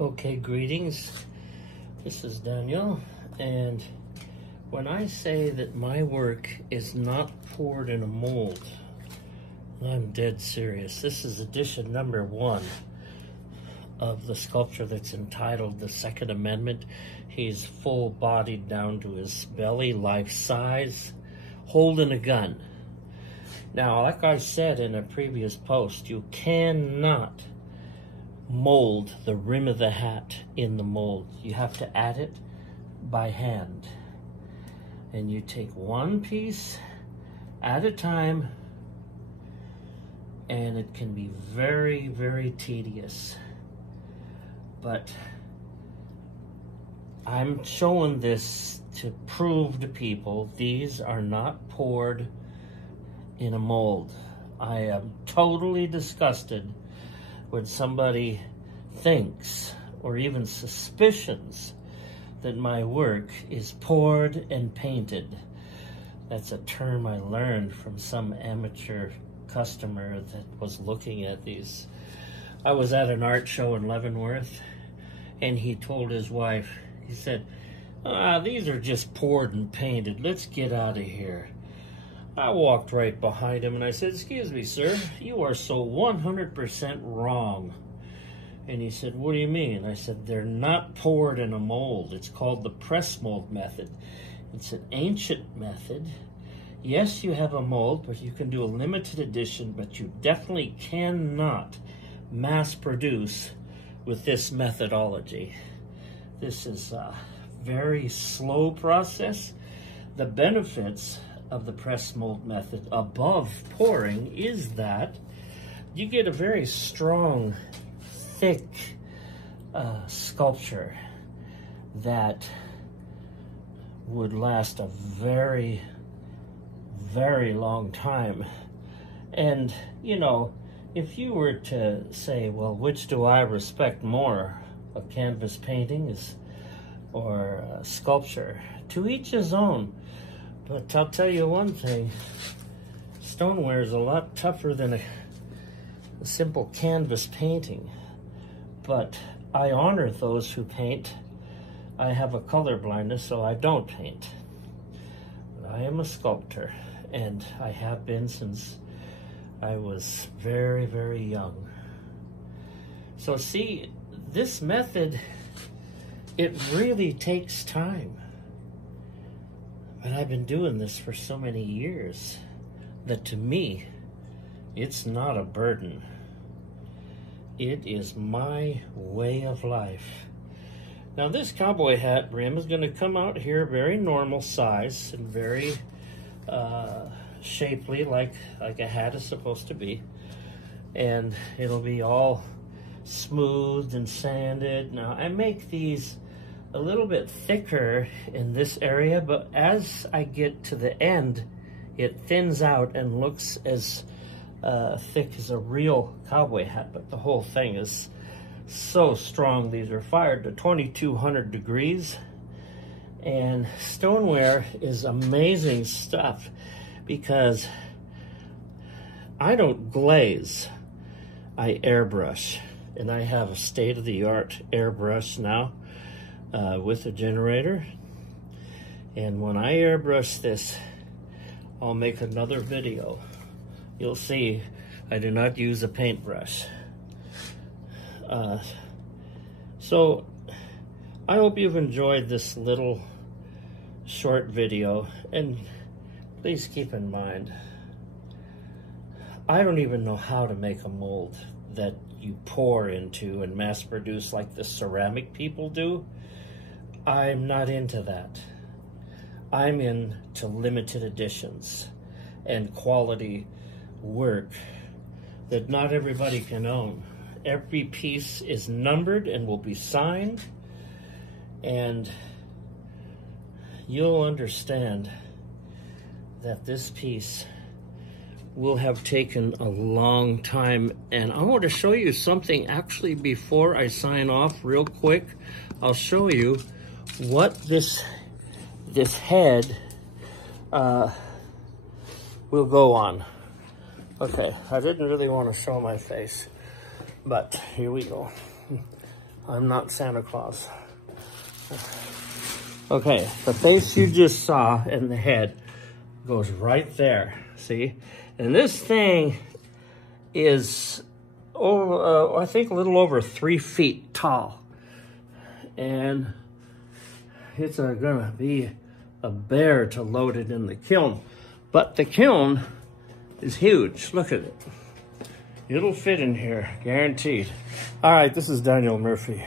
Okay, greetings. This is Daniel, and when I say that my work is not poured in a mold, I'm dead serious. This is edition number 1 of the sculpture that's entitled The Second Amendment. He's full-bodied down to his belly, life size, holding a gun. Now, like I said in a previous post, you cannot mold the rim of the hat in the mold. You have to add it by hand. And you take one piece at a time, and it can be very, very tedious. But I'm showing this to prove to people these are not poured in a mold. I am totally disgusted when somebody thinks or even suspicions that my work is poured and painted. That's a term I learned from some amateur customer that was looking at these. I was at an art show in Leavenworth, and he told his wife, he said, these are just poured and painted. Let's get out of here. I walked right behind him and I said, "Excuse me, sir, you are so 100% wrong." And he said, "What do you mean?" I said, "They're not poured in a mold. It's called the press mold method. It's an ancient method. Yes, you have a mold, but you can do a limited edition, but you definitely cannot mass produce with this methodology. This is a very slow process. The benefits of the press mold method above pouring is that you get a very strong, thick sculpture that would last a very, very long time. And, you know, if you were to say, well, which do I respect more, a canvas painting or sculpture? To each his own. But I'll tell you one thing, stoneware is a lot tougher than a simple canvas painting. But I honor those who paint. I have a color blindness, so I don't paint. But I am a sculptor, and I have been since I was very, very young. So see, this method, it really takes time. But I've been doing this for so many years that to me, it's not a burden. It is my way of life. Now this cowboy hat brim is going to come out here very normal size and very shapely, like a hat is supposed to be. And it'll be all smoothed and sanded. Now I make these a little bit thicker in this area, but as I get to the end, it thins out and looks as thick as a real cowboy hat. But the whole thing is so strong. These are fired to 2200 degrees, and stoneware is amazing stuff because I don't glaze, I airbrush, and I have a state-of-the-art airbrush now with a generator. And when I airbrush this, I'll make another video. You'll see I do not use a paintbrush. So I hope you've enjoyed this little short video, and please keep in mind, I don't even know how to make a mold that you pour into and mass produce like the ceramic people do. I'm not into that. I'm into limited editions and quality work that not everybody can own. Every piece is numbered and will be signed, and you'll understand that this piece will have taken a long time. And I want to show you something actually before I sign off real quick. I'll show you what this head will go on. Okay, I didn't really want to show my face, but here we go. I'm not Santa Claus. Okay, the face you just saw and the head goes right there, see? And this thing is, I think a little over 3 feet tall. And it's gonna be a bear to load it in the kiln. But the kiln is huge, look at it. It'll fit in here, guaranteed. All right, this is Daniel Murphy,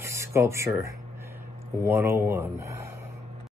Sculpture 101.